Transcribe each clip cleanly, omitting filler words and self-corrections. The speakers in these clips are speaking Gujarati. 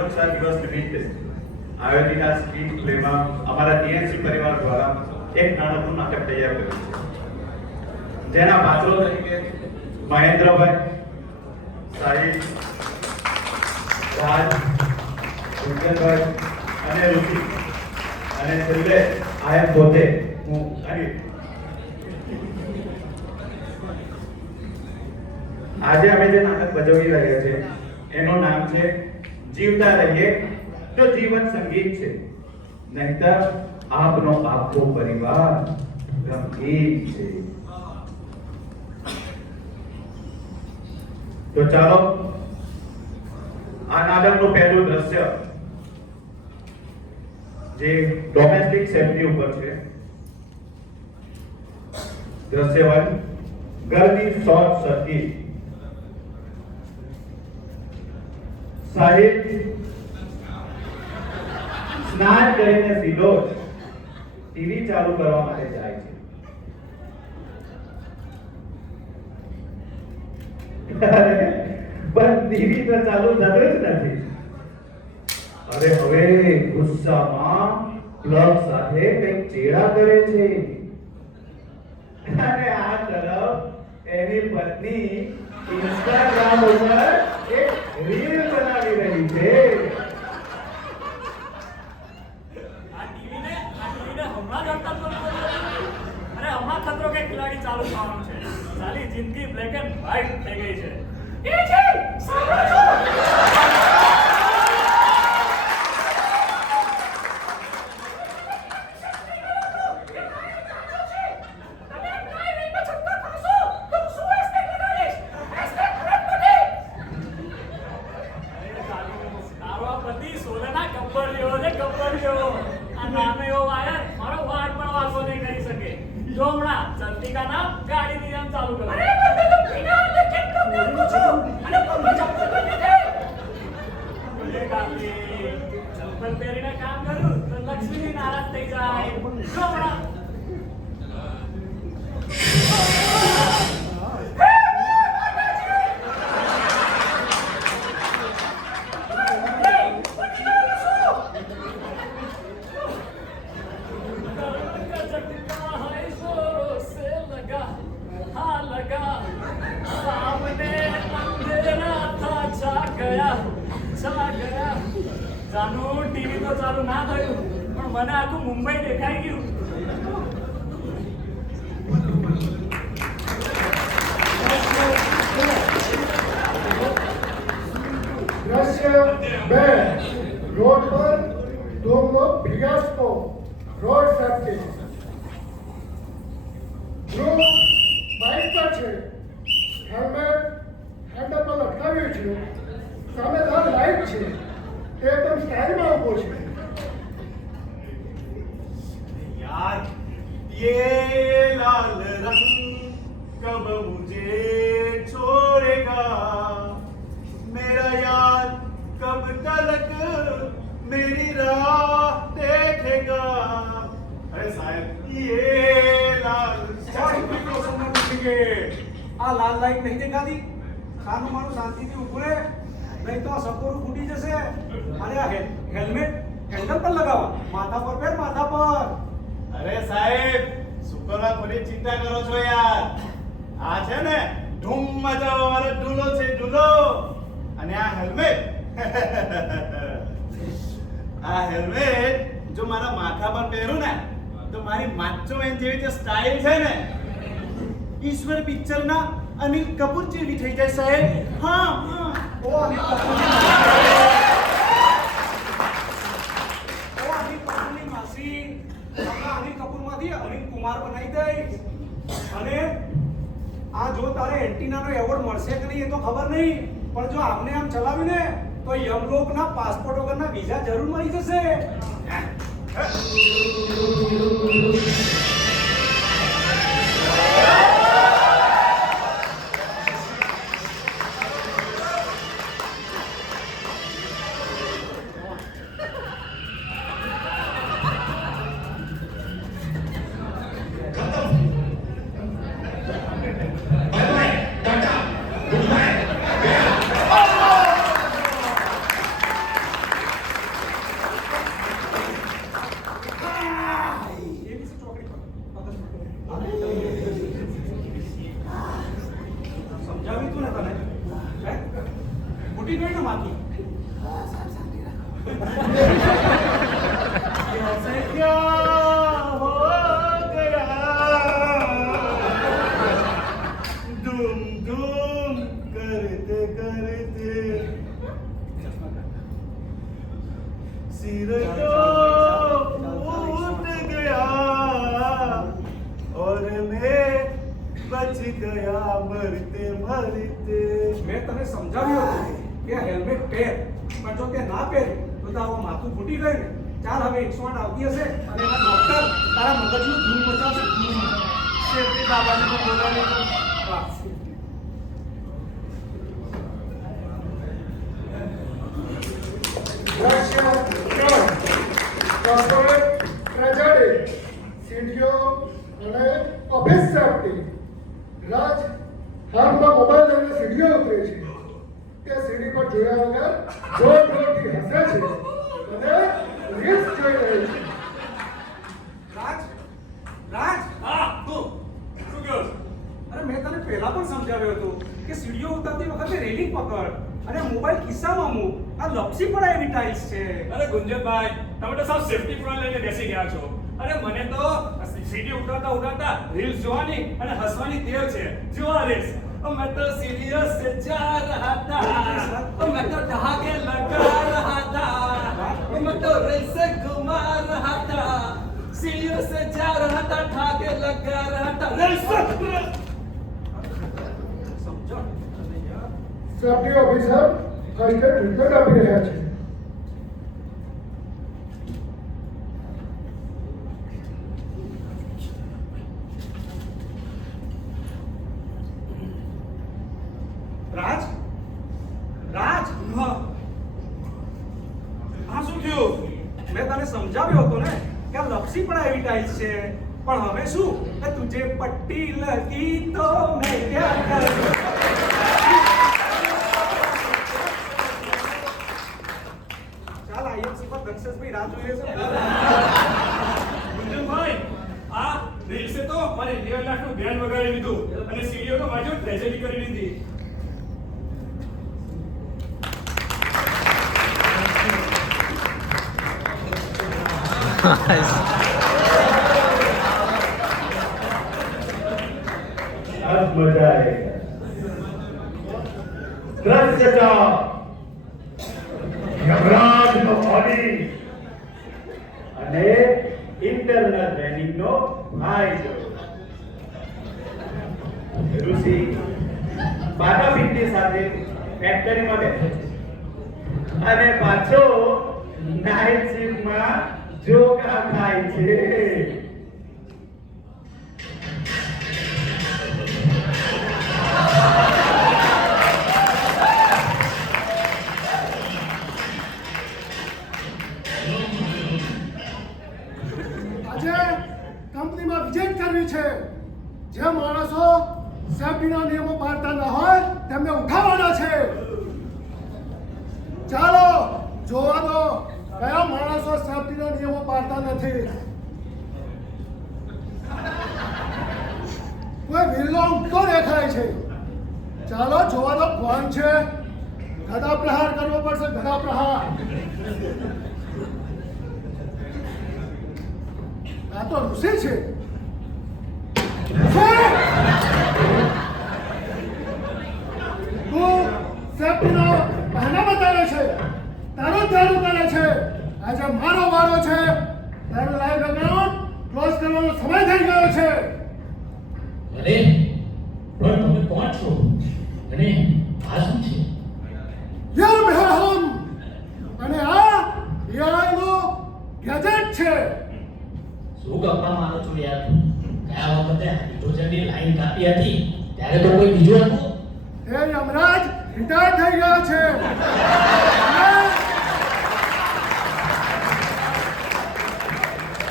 સુરક્ષા દિવસ નિમિત્તે આયોજિત આ સ્કીમ પ્લેમાં અમારા ટીએનસી પરિવાર દ્વારા એક નાનકડું નાટક તૈયાર કર્યું છે, જેના પાત્રો તરીકે મહેન્દ્રભાઈ, સાહિલ, રાજ, ગુંજનભાઈ અને ઋષિ, અને છેલ્લે આયન પોતે હું અનિલ. આજે અમે જે નાટક ભજવી રહ્યા છે એનું નામ છે જીવતા રહીએ તો જીવન સંગીત છે, નહીતર આપનો આખો પરિવાર ગમગીન છે. તો ચાલો આ નાટકનું પહેલું દ્રશ્ય જે ડોમેસ્ટિક સેફટી ઉપર છે. દ્રશ્ય 1, ઘરની શોર્ટ સર્કિટ. સાહિલ સ્નાન કરીને સીધો ટીવી ચાલુ કરવા માટે જાય છે. પણ ટીવી તો ચાલુ થતું જ નથી. અરે હવે ગુસ્સામાં પ્લગ સાથે કંઈક ચેડા કરે છે. અને આ તરફ એની પત્ની ઇન્સ્ટાગ્રામ ઉપર એક રીલ બનાવી રહી છે. આ ટીવીને હમણાં જ હડતાલ પર અને હમણાં ખતરો કે ખિલાડી ચાલુ થવાનું છે. સાલી જિંદગી બ્લેક એન્ડ વ્હાઇટ થઈ ગઈ છે. એ છે સાંભળો चलती का नाम गाड़ी नियम चालू करो. अरे वो तो बिना लेकिन तो करो છો અને પગ ચપ્પલ પહેરીને દે. બોલે કાકી ચપ્પલ પહેરીને કામ કરું તો લક્ષ્મી નારાજ થઈ જાય. જો હમણાં જાનુ ટીવી તો ચાલુ ના થયું પણ મને આખું મુંબઈ દેખાઈ ગયું. દ્રશ્ય 2, રોડ પર દોમનો fiasco, road safety. Group bike પર છે, હેલ્મેટ હેન્ડલ પર લટકાવ્યું છે, સામે લાઈટ છે, एकदम स्टाइल में उभो छे. यार ये लाल रंग कब मुझे छोड़ेगा, मेरा यार कब तलक मेरी राह देखेगा. अरे साहब ये लाल आ लाल लाइट नहीं दिखाती खानो मानो शांति थी ऊपरे नहीं तो सपोर फूटी जैसे. अरे हेलमेट हैंडल पर लगावा, माथा पर पैर माथा पर. अरे साहेब સુકરવા ખોલી ચિંતા કરો છો યાર. આ છે ને ધૂમ મચાવવા વાળો ઢૂલો છે, ઢૂલો. અને આ હેલ્મેટ આ હેલ્મેટ જો મારા માથા પર પહેરું ને તો મારી માચો મેન જેવી જે સ્ટાઇલ છે ને ઈશ્વર પિક્ચરના અનિલ કપૂર જેવી થઈ જાય સાહેબ. હા હા. ओ अनिल कपूर मासी अनिल कपूर માંથી અનિલ કુમાર બનાવી દે. અને આ જો તારે એન્ટીના નો એવોર્ડ મળશે કે નહીં એ તો ખબર નહીં, પણ જો આપને આમ ચલાવ્યું ને તો યમલોકના પાસપોર્ટ વગરના વિઝા જરૂર મળી જશે. सिर तो उठ गया और मैं बच गया मरते मरते. મેં તને સમજાવ્યું હતું કે હેલ્મેટ પહેર, પણ જો તે ના પહેર તો તારું માથું ફૂટી ગયું ને. ચાલ હવે 108 આવતી હશે અને એના ડોક્ટર તારા મગજનું ધૂમ મચાવશે, ધૂમ. सेफ्टी बाबाजी को बोलाने को. બસ. દ્રશ્ય 3 કોર્પોરેટ ટ્રેજેડી સીડીઓ અને ઓફિસ સેફ્ટી. રાજ હાથમાં મોબાઈલ લઈને સીડીઓ ઉતરે છે. તે સીડી પર જોયા વગર જોરથી હસે છે અને રીલ્સ જોઈ રહી છે. રાજ, રાજ, હા તું શું કહો છો? અરે મેં તને પહેલા પણ સમજાવ્યું હતું કે સીડીઓ ઉતરતી વખતે રેલિંગ પકડ અને મોબાઈલ ખિસ્સામાં મૂક. આ લપસી પડાય એવી ટાઇલ્સ છે. અરે ગુંજનભાઈ, તમે તો સાવ સેફટી પ્રોન લઈને બેસી ગયા છો. અરે મને તો સીડી ઉતરતા ઉતરતા રીલ્સ જોવાની અને હસવાની ટેવ છે. જો આ રીલ્સ, मैं तो सीढ़ियों से जा रहा था, मैं तो ठहाके लगा रहा था, मैं तो रेल से घुमा रहा था, सीढ़ियों से जा रहा था, ठहाके लगा रहा था, रेल से. સમજો. Safety officer first aid treatment આપી રહ્યા છે. રાજ, રાજ, આ શું થયું? મેં તને સમજાવ્યો હતો ને કે આ લપસી પડાય એવી ટાઇલ્સ છે. પણ હવે શું કે તુજે પટ્ટી લગી તો મેં ક્યાં કરું. ચાલ આઈએમસી પર દક્ષેશભાઈ રાહ જોઈ છે. ગુંજનભાઈ, આ રીલ્સે તો મારી રિયલ લાઈફનું ધ્યાન વગાડી દીધું અને સીડીઓ તો મારી ટ્રેજેડી કરી દીધી. अब मजा आएगा. दृश्य 4 यमराज નો બોડી અને ઇન્ટરનલ ટ્રેનિંગ નો ફાયદો. ઋષિ બાટા ફિટની સાથે ફેક્ટરીમાં બેઠો છે અને પાછો નાઇટ શિફ્ટમાં જોકા ખાય છે. આજે કંપનીમાં વિઝિટ કરવી છે. જે માણસો સેફ્ટીના નિયમો પાળતા ન હોય તેમને ઉઠાવવાના છે. ચાલો જોવા દો કયા માણસો સેફ્ટીના નિયમો પાળતા નથી. કોઈ વિલ્લો ઉઠતો દેખાય છે. ચાલો જોવા દો કોણ છે. ગદા પ્રહાર કરવો પડશે, ગદા પ્રહાર. આ તો ઋષિ છે. તું સેફ્ટીનો બહાના બતાવે છે, તારો ધ્યાન કરે છે. આજે મારો વારો છે. તારું લાઈવ એકાઉન્ટ ક્લોઝ કરવાનો સમય થઈ ગયો છે. અરે પણ તમે કોણ છો અને આ શું છે? યમ હે હમ અને આ AI નો ગેજેટ છે. શું ગપ્પા મારો છો યાર? ગયા વખતે હાઇડ્રોજનની લાઈન કાપી હતી ત્યારે તો કોઈ બીજું હતું. એ યમરાજ રિટાયર થઈ ગયો છે.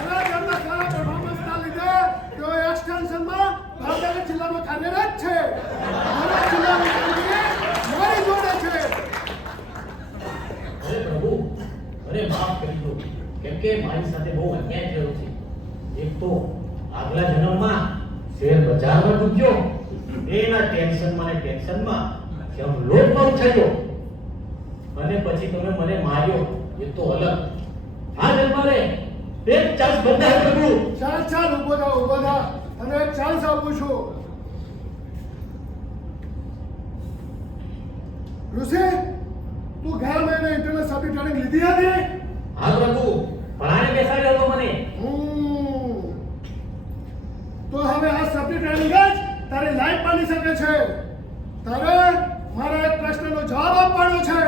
અને તેમના સારા પરફોર્મન્સના લીધે તેઓ એક્સટેન્શનમાં ભાવનગર જિલ્લામાં કાર્યરત છે. મારા જિલ્લાની કામગીરી મારી જોડે છે. અરે પ્રભુ, અરે માફ કરી દો, કેમ કે મારી સાથે બહુ અન્યાય થયો છે. એક તો આગલા જન્મમાં શેર બજારમાં ડૂબ્યો, એના ટેન્શનમાં ને ટેન્શનમાં જેમ લોટમાં ઉછળ્યો અને પછી તમે મને માર્યો. એ તો અલગ. આ જન્મારે એક ચાન્સ બંધાય પ્રભુ. ચાલ ચાલ ઊભો થા અને એક ચાન્સ આપું છું. ઋષિ તું ગયા મહિને ઇન્ટરનલ સબમિટ ટ્રેનિંગ લીધી હતી? હા પ્રભુ, ભણાને બેસાડ્યો હતો મને. તો હવે આ સબ્જેક્ટ ટ્રેનિંગ જ તારી લાઈફ બની શકે છે. તારે મારા એક પ્રશ્નનો જવાબ આપવાનો છે.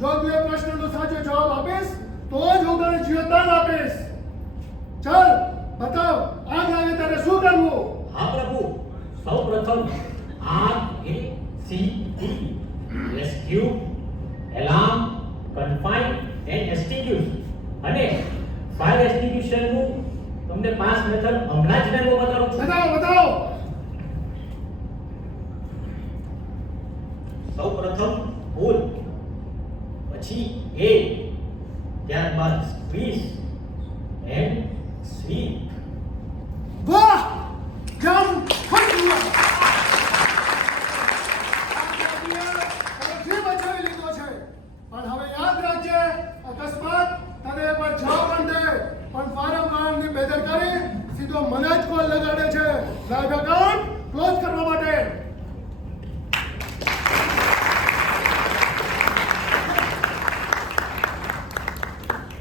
જો તું એ પ્રશ્નનો સાચો જવાબ આપીશ તો જ હું તને જીવનદાન આપીશ. ચાલ બતાવ, આગ લાગે તારે શું કરવું? હા પ્રભુ, સૌપ્રથમ RACT rescue, alarm, confine and extinguish અને ફાયર એક્સટિંગ્વિશન નું તમને 5 મેથડ હમણાં જ ડેમો બતાવું છું. બતાવો. સૌપ્રથમ પુલ, પછી A, ત્યારબાદ સ્ક્વીઝ એન્ડ સ્વીપ. વાહ, જમ ફટ. જે બચાવી લીધો છે, પણ હવે યાદ રાખજે, અકસ્માત તને પર જવાબ પણ દે, પણ વારંવારની બેદરકારી સીધો મને જ કોલ લગાડે છે લાઈવ એકાઉન્ટ ક્લોઝ કરવા માટે.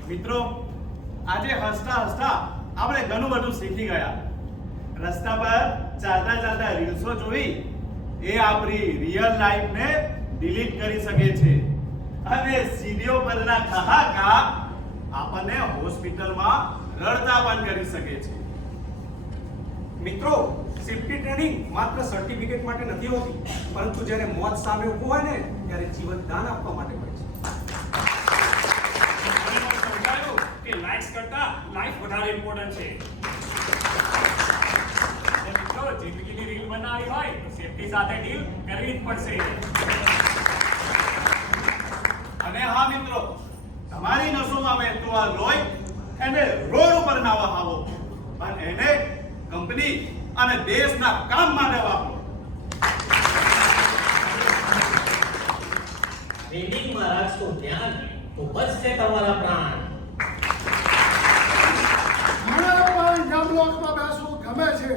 મિત્રો, આજે હસતા હસતા આપણે ઘણું બધું શીખી ગયા. રસ્તા પર ચાલતા ચાલતા રીલ્સો જોઈ એ આપણી રિયલ લાઈફને ડિલીટ કરી શકે છે અને સીડીઓ પરના ઠહાકા આપણને હોસ્પિટલમાં રડતા પણ કરી શકે છે. મિત્રો, સેફ્ટી ટ્રેનિંગ માત્ર સર્ટિફિકેટ માટે નથી હોતી, પરંતુ જ્યારે મોત સામે ઊભું હોય ને ત્યારે જીવન દાન આપવા માટે હોય છે. સમજાયું કે લાઇક્સ કરતા લાઈફ વધારે ઇમ્પોર્ટન્ટ છે. અને મિત્રો, જિંદગીની રીલ બનાવી હોય તો સેફટી સાથે ડીલ કરવી જ પડશે. અને હા મિત્રો, તમારી નસોમાં વહેતું આ લોહી એને રોડ ઉપર ના વહાવો, પણ એને કંપની અને દેશના કામ માટે વાપરો. ટ્રેનિંગમાં રાખશો ધ્યાન તો બચશે તમારા પ્રાણ. મને પણ જામલોકમાં બેસવું ગમે છે,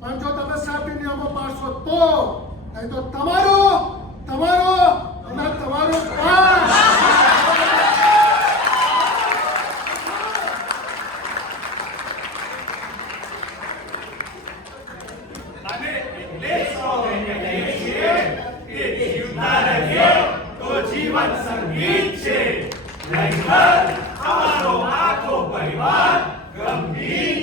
પણ જો તમે સેફ્ટી નિયમો પાડશો તો, નહીં તો તમારો અને તમારો પાસ. અને એટલે સૌ એને કહીએ છીએ કે જીવતા રહીએ તો જીવન સંગીત છે, નહીંતર અમારો આખો પરિવાર ગંભીર